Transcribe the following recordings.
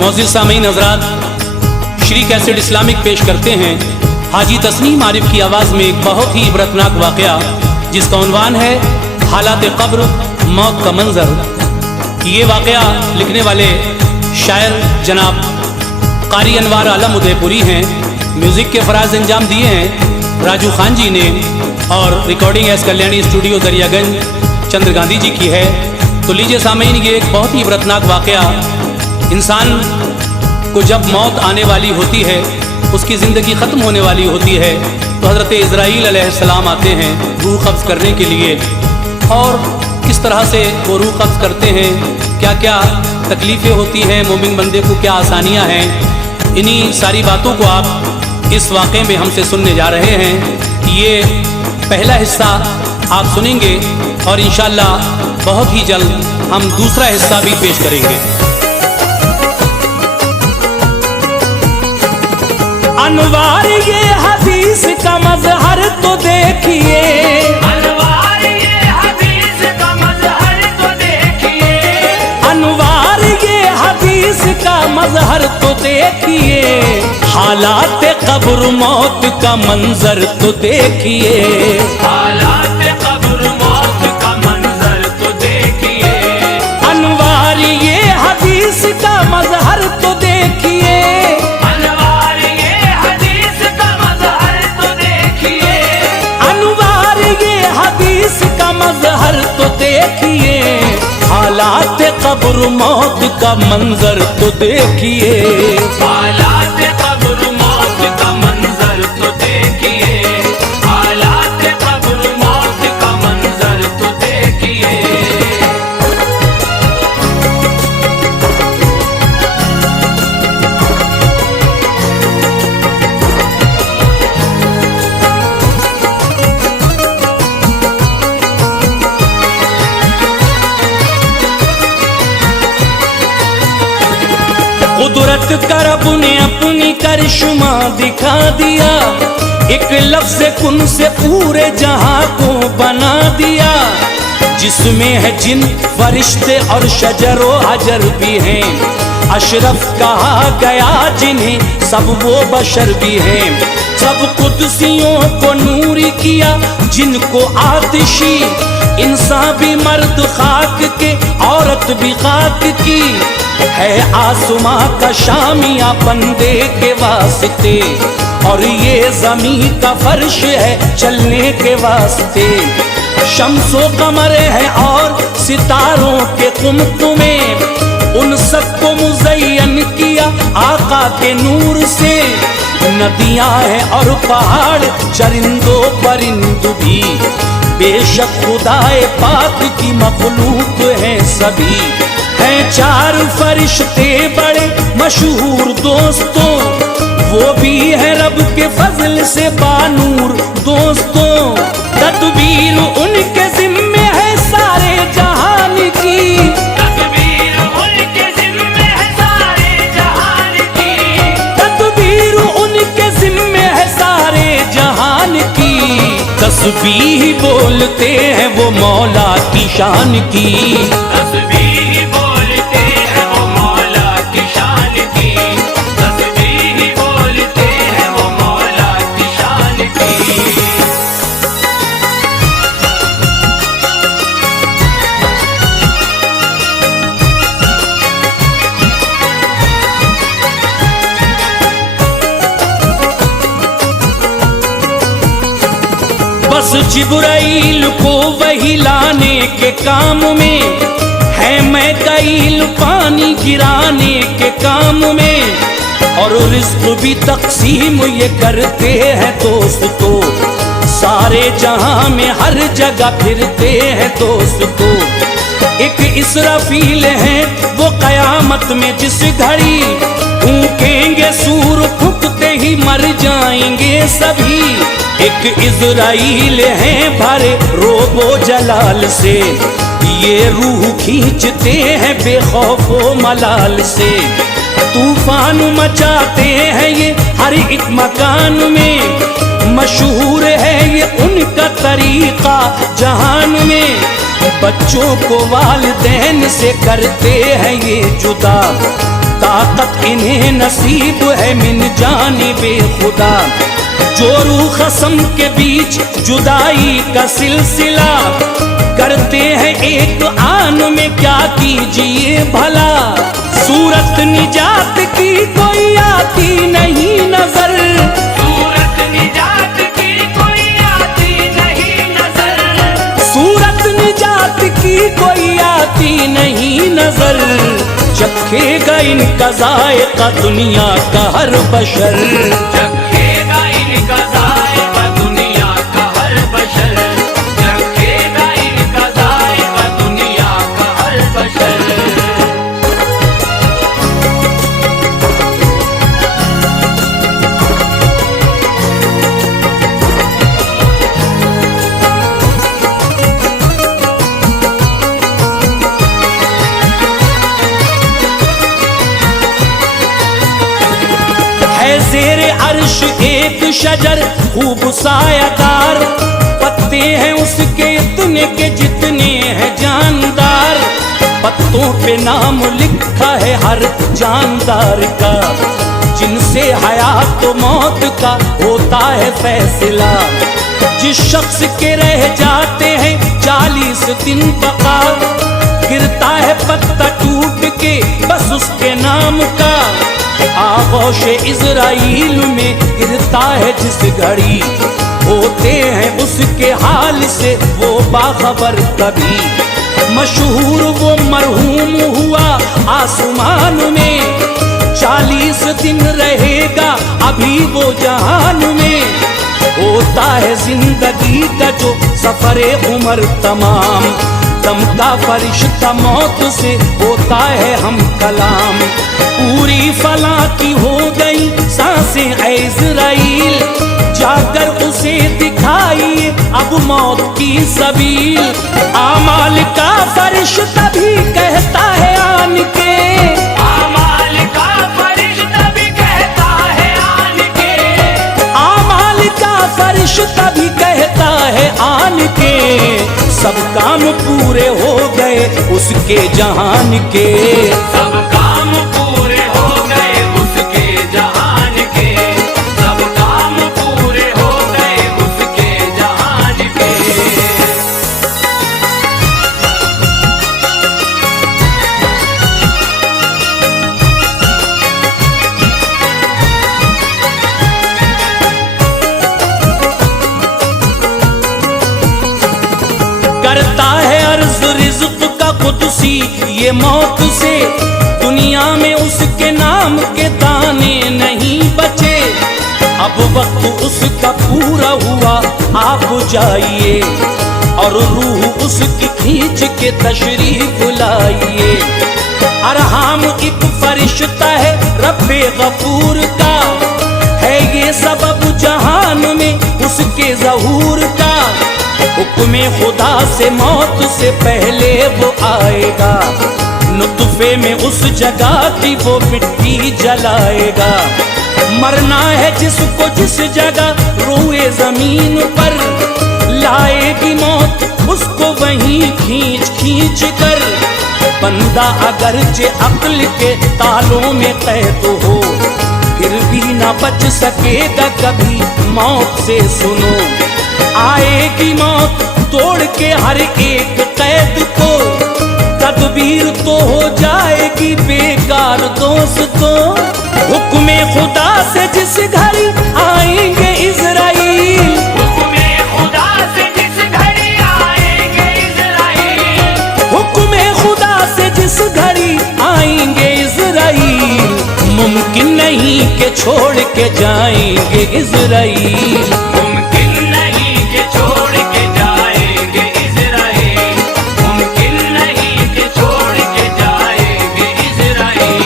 मोअज़्ज़िज़ सामीन हज़रात, Shri cassette Islamic पेश करते हैं हाजी तस्नीम आरिफ की आवाज़ में एक बहुत ही इबरतनाक वाक़या जिसका उन्वान है हालात क़ब्र मौत का मंज़र। ये वाक़या लिखने वाले शायर जनाब क़ारी अनवार आलम उदयपुरी हैं। म्यूज़िक के फ़राज़ अंजाम दिए हैं राजू खान जी ने और recording S Kalyani studio Daryaganj Chandra Gandhi ji की है। तो लीजिए सामीन, ये एक बहुत ही इबरतनाक वाक़या, इंसान को जब मौत आने वाली होती है, उसकी ज़िंदगी ख़त्म होने वाली होती है, तो हज़रत इज़राईल अलैहिस्सलाम आते हैं रूह क़ब्ज़ करने के लिए। और किस तरह से वो रूह क़ब्ज़ करते हैं, क्या क्या तकलीफ़ें होती हैं, मोमिन बंदे को क्या आसानियाँ हैं, इन्हीं सारी बातों को आप इस वाक़े में हमसे सुनने जा रहे हैं। ये पहला हिस्सा आप सुनेंगे और इंशाअल्लाह बहुत ही जल्द हम दूसरा हिस्सा भी पेश करेंगे। अनवार ये हदीस का मज़हर तो देखिए, अनवार ये हदीस का मज़हर तो देखिए, अनवार ये हदीस का मज़हर तो देखिए, हालात क़ब्र मौत का मंजर तो देखिए, हालात क़ब्र मौत का मंजर तो देखिए, अनवार ये हदीस का मज़हर तो देखिए, अनवार ये हदीस का मज़हर तो देखिए, अनवार ये हदीस का मज़हर तो देखिए, हालात क़ब्र मौत का मंजर तो देखिए, हालात क़ब्र मौत का मंजर तो देखिए, हालात क़ब्र मौत का मंजर तो देखिए। कुदरत का रब ने अपनी करिश्मा दिखा दिया, एक लफ्ज़ कुन से पूरे जहां को बना दिया, जिसमें है जिन फरिश्ते और शजर व हजर भी हैं, अशरफ कहा गया जिन्हें सब वो बशर भी हैं, सब कुदसियों को नूरी किया जिनको आतिशी, इंसान भी मर्द खाक के औरत भी खाक की, है आसमां का शामिया बंदे के वास्ते, और ये ज़मीन का फर्श है चलने के वास्ते, शम्सो कमर है और सितारों के कुमकुमे, उन सबको मुज़य्यन किया आका के नूर से, नदियां हैं और पहाड़ चरिंदो परिंद भी, बेशक खुदाए पाक की मखलूक है सभी, हैं चार फरिश्ते बड़े मशहूर दोस्तों, वो भी है रब के फजल से बानूर दोस्तों, तदबीर उनके जिम्मे है सारे जहान की, तकबीर उनके ज़िम्मे है सारे जहान की, तदबीर उनके जिम्मे है सारे जहान की, तस्बीह बोलते हैं वो मौला की शान की, तस्बीह बोलते हैं वो मौला की शान की, तस्बीह बोलते हैं वो मौला की शान की। बस जिब्राइल को वही लाने के काम में है, मैं कईल पानी गिराने के काम में, और रिज़्क़ भी तक़सीम ये करते हैं दोस्तों, सारे जहां में हर जगह फिरते हैं दोस्तों, एक इसराफील है वो क़यामत में जिस घड़ी फूकेंगे सूर फूकते ही मर जाएंगे सभी, एक इज़राइल है भरे रोबो जलाल से, ये रूह खींचते हैं बेखौफो मलाल से, तूफान मचाते हैं ये हर एक मकान में, मशहूर है ये उनका तरीका जहान में, बच्चों को वालिदैन से करते हैं ये जुदा, ताकत इन्हें नसीब है मिन जानिबे खुदा। जो रूह खसम के बीच जुदाई का सिलसिला, करते हैं एक आन में क्या कीजिए भला। सूरत निजात की कोई आती नहीं नजर, सूरत निजात की कोई आती नहीं नजर, सूरत निजात की कोई आती नहीं नजर। चखेगा इनका जायका दुनिया का हर बशर, चखेगा इनका जायका दुनिया का हर बशर, चखेगा इनका जायका दुनिया का हर बशर। है ज़ेरे अर्श एक शजर खूब सायादार, पत्ते हैं उसके इतने के जितने हैं जानदार। पत्तों पे नाम लिखा है हर जानदार का, जिनसे हयात तो मौत का होता है फैसला। जिस शख्स के रह जाते हैं 40 दिन बका, गिरता है पत्ता टूट के बस उसके नाम का। आगोश इज़राइल में गिरता है जिस घड़ी, होते हैं उसके हाल से वो बाखबर कभी। मशहूर वो मरहूम हुआ आसमान में, 40 दिन रहेगा अभी वो जहान में। होता है जिंदगी का जो सफरे उम्र तमाम, दम का फरिश्ता मौत से होता है हम कलाम। पूरी फला की हो गई सांसें ऐ इज़राइल, जाकर उसे दिखाइए अब मौत की सबील। आमाल का फरिश्ता भी कहता है आन के, आमाल का फरिश्ता भी कहता है आन के, आमाल का फरिश्ता भी कहता है आन के। सब काम पूरे हो गए उसके जहान के, सब काम पूरे हो गए उसके जहान के, सब काम पूरे हो गए उसके जहान के। करता है अर्ज रिज़्क़ का कुदसी ये मौत से, दुनिया में उसके नाम के दाने नहीं बचे। अब वक्त उसका पूरा हुआ आप जाइए, और रूह उसकी खींच के तशरीफ लाइए। अरहाम एक फरिश्ता है रब्बे गफूर का, है ये सबब जहान में उसके ज़हूर का। हुक्मे खुदा से मौत से पहले वो आएगा, नुत्फे में उस जगह की वो मिट्टी जलाएगा। मरना है जिसको जिस जगह रोए जमीन पर, लाएगी मौत उसको वहीं खींच खींच कर। बंदा अगरचे अक्ल के तालों में कैद हो, फिर भी ना बच सकेगा कभी मौत से। सुनो आएगी मौत तोड़ के हर एक कैद को, तदबीर तो हो जाएगी बेकार दोस्तों। हुक्मे खुदा से जिस घड़ी आएंगे इज़राइल, हुक्मे खुदा से जिस घड़ी आएंगे इज़राइल, हुक्मे खुदा से जिस घड़ी आएंगे इज़राइल। मुमकिन नहीं कि छोड़ के जाएंगे इज़राइल, मुमकिन नहीं कि छोड़ के जाएंगे इज़राइल, मुमकिन नहीं कि छोड़ के जाएंगे इज़राइल।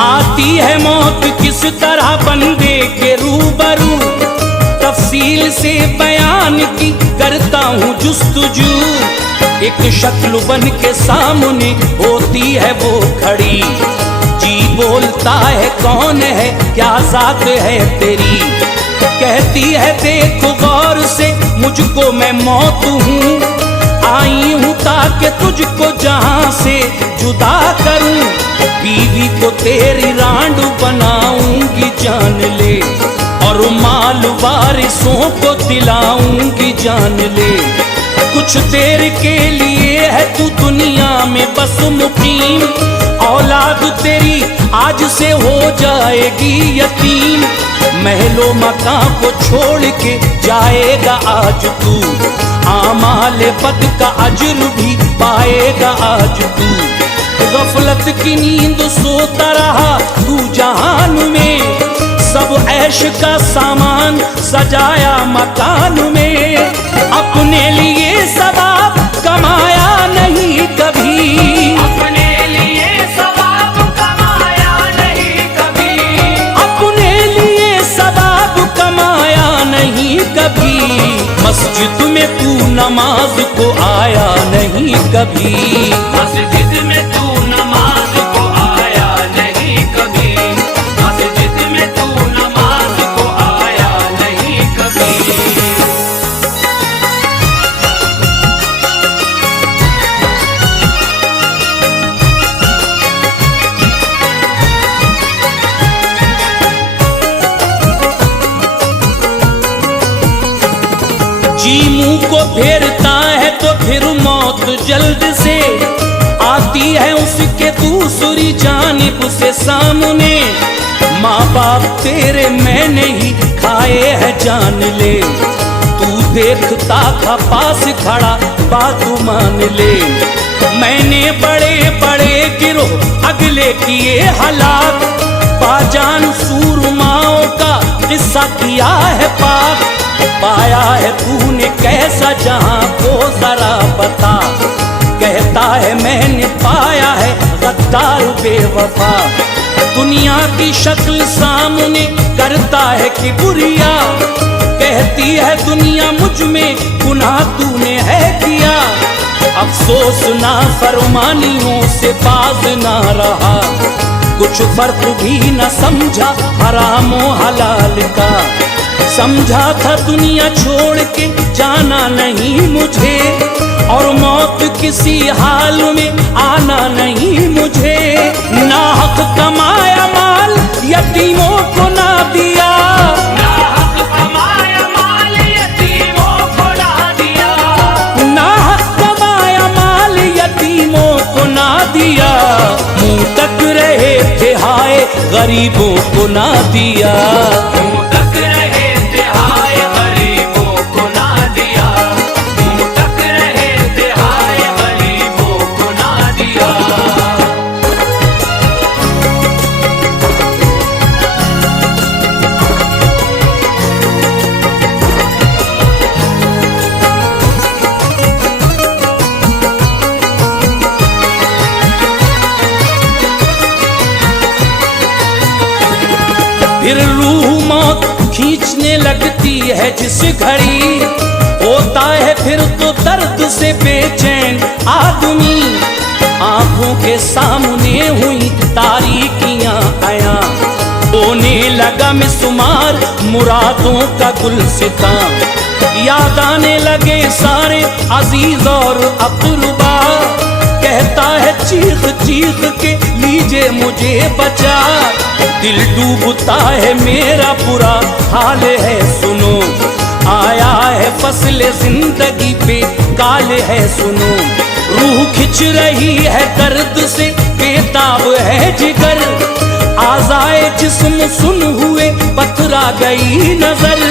आती है मौत किस तरह बंदे के रूबरू, तफसील से बयान की करता हूँ जुस्तजू। एक शक्ल बन के सामने होती है वो खड़ी, जी बोलता है कौन है क्या जात है तेरी, कहती है देखो गौर से मुझको मैं मौत हूँ, आई हूँ ताकि तुझको जहां से जुदा करूं, बीवी को तेरी रांड बनाऊंगी जान ले, और माल वारिसों को दिलाऊंगी जान ले, कुछ देर के लिए है तू दुनिया में बस मुकीम, औलाद तेरी आज से हो जाएगी यतीम, महलों मकान को छोड़ के जाएगा आज तू, आमाले बद का अजर भी पाएगा आज तू, गफलत की नींद सोता रहा तू जहान में, सब ऐश का सामान सजाया मकान में, अपने लिए सवाब कमाया नहीं कभी, अपने लिए सवाब कमाया नहीं कभी, अपने लिए सवाब कमाया नहीं कभी, मस्जिद में तू नमाज को आया नहीं कभी, मस्जिद में तू नमाज को आया नहीं कभी, मस्जिद में तू नमाज को आया नहीं कभी। जी मुंह को फेरता है तो फिर मौत जल्द से आती है उसके दूसरी जानिब से सामने, माँ बाप तेरे मैंने ही खाए हैं जान ले, तू देखता था पास खड़ा बात मान ले, मैंने बड़े बड़े गिरोह अगले किए हलाक, बाजान सूरमाओं का किस्सा किया है पाक, पाया है तूने कैसा जहां को जरा बता, कहता है मैंने पाया है गद्दार बेवफा, दुनिया की शक्ल सामने करता है कि बुरिया, कहती है दुनिया मुझ में गुनाह तूने है किया, अफसोस ना फरमानियों से बाज ना रहा, कुछ फर्क भी न समझा हराम व हलाल का, समझा था दुनिया छोड़ के जाना नहीं मुझे, और मौत किसी हाल में आना नहीं मुझे, ना हक कमाया माल यतीमों को ना दिया, ना हक कमाया माल यतीमों को ना दिया, ना हक कमाया माल यतीमों को ना दिया, मुंह तक रहे थे हाय गरीबों को ना दिया, मुंह तक रहे थे हाय गरीबों को ना दिया, मुंह तक रहे थे हाय गरीबों को ना दिया। फिर रूह मौत खींचने लगती है जिस घड़ी, होता है फिर तो दर्द से बेचैन आदमी, आंखों के सामने हुई तारीकियां आया, होने लगा मिसमार मुरादों का गुलसितां, याद आने लगे सारे अजीज और अक़रबा, कहता है चीख चीख के लीजिए मुझे बचा, दिल डूबता है मेरा बुरा हाल है सुनो, आया है फसल जिंदगी पे काल है सुनो, रूह खिंच रही है दर्द से बेताब है जिगर, आज़ाए जिस्म सुन हुए पथरा गई नजर,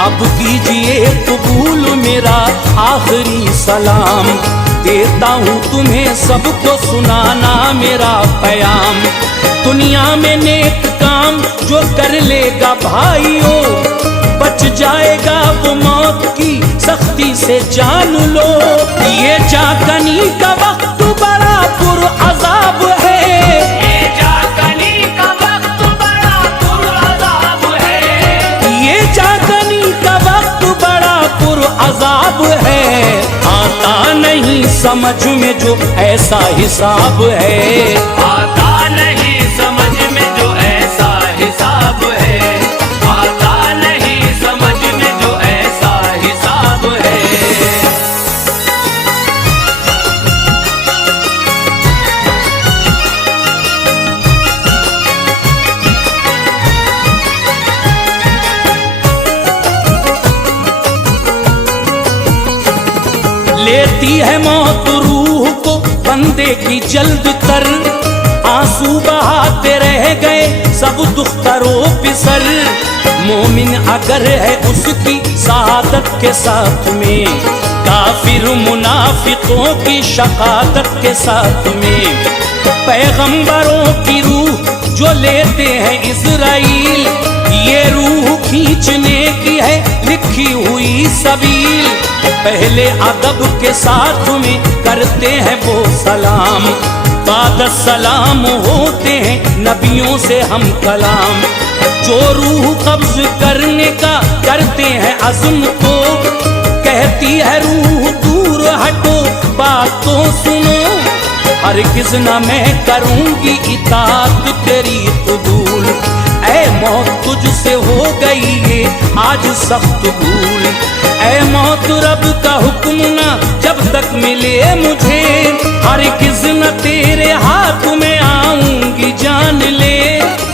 अब कीजिए कबूल मेरा आखिरी सलाम, देता हूँ तुम्हें सबको सुनाना मेरा पैगाम, दुनिया में नेक काम जो कर लेगा भाइयों, बच जाएगा वो मौत की सख्ती से जान लो, ये जागनी का वक्त बड़ा पुरअज़ाब है, ये जागनी का वक्त बड़ा पुरअज़ाब है, ये जागनी का वक्त बड़ा पुरअज़ाब है, आता नहीं समझ में जो ऐसा हिसाब है, आता नहीं समझ में जो ऐसा हिसाब है, आता नहीं समझ में जो ऐसा हिसाब है। लेती है मौत रूह को बंदे की जल्द कर, आंसू बहाते रह गए सब दुख करो पिसर। मोमिन अगर है उसकी शहादत के साथ में, काफिर मुनाफिकों की शहादत के साथ में। पैगंबरों की रूह जो लेते हैं इज़राइल, ये रूह खींचने की है लिखी हुई सबील। पहले अदब के साथ में करते हैं वो सलाम, बाद सलाम होते हैं नबियों से हम कलाम। जो रूह कब्ज करने का करते हैं अज़्म तो, कहती है रूह दूर हटो बात तो सुनो। हरगिज़ न मैं करूँगी इताअत तेरी कबूल, ऐ मौत तुझसे हो गई ये आज सख्त भूल। ऐ मौत रब का हुक्म ना जब तक मिले मुझे, हरगिज़ न तेरे हाथ में आऊंगी जान ले।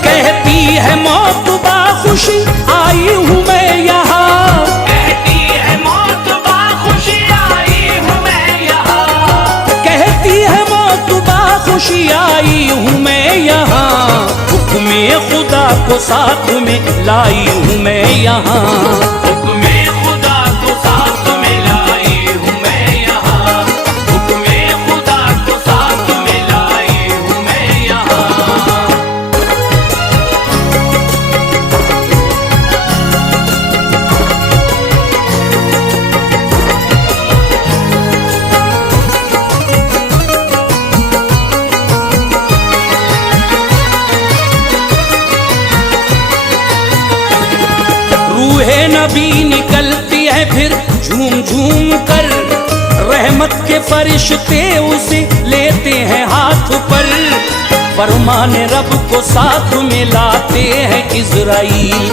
कहती है मौत बाखुशी आई हूँ मैं यहाँ, कहती है मौत बाखुशी आई हूँ मैं यहाँ, कहती है मौत बाखुशी आई हूँ मैं यहाँ। हुक्मे खुदा को साथ में लाई हूँ मैं यहाँ, हुक्मे खुदा को साथ में लाई हूँ मैं यहाँ, हुक्मे खुदा को साथ में लाई हूँ मैं यहाँ। रूहे नबी निकलती है फिर झूम झूम कर, रहमत के फरिश्ते उसे लेते हैं हाथ पर। फरमाने रब को साथ में लाते हैं इज़राइल,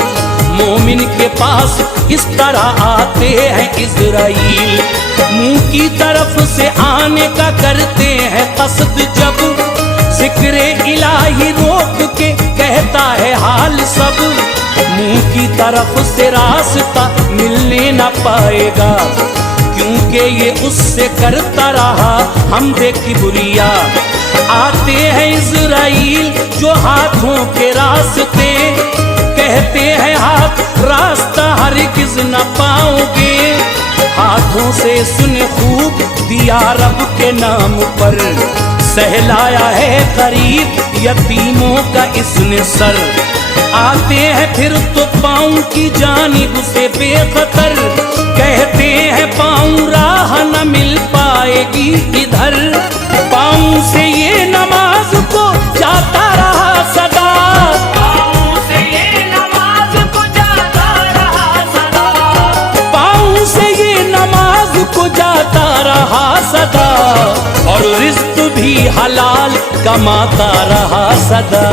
मोमिन के पास इस तरह आते हैं इज़राइल। मुंह की तरफ से आने का करते हैं कसद जब, जिक्रे इलाही रोक के कहता है हाल सब। मुंह की तरफ से रास्ता मिलने न पाएगा, क्योंकि ये उससे करता रहा हम देखी बुरिया। आते हैं इज़राइल जो हाथों के रास्ते, कहते हैं हाथ रास्ता हरगिज़ न पाओगे। हाथों से सुने खूब दिया रब के नाम पर, सहलाया है गरीब यतीमों का इसने सर। आते हैं फिर तो पाँव की जानिब से बेखतर, कहते हैं पाँव राह न मिल पाएगी इधर। पाँव से ये नमाज को जाता रहा सदा, पाँव से ये नमाज को जाता रहा सदा, पाँव से ये नमाज को जाता रहा सदा। और रिज़्क़ भी हलाल कमाता रहा सदा।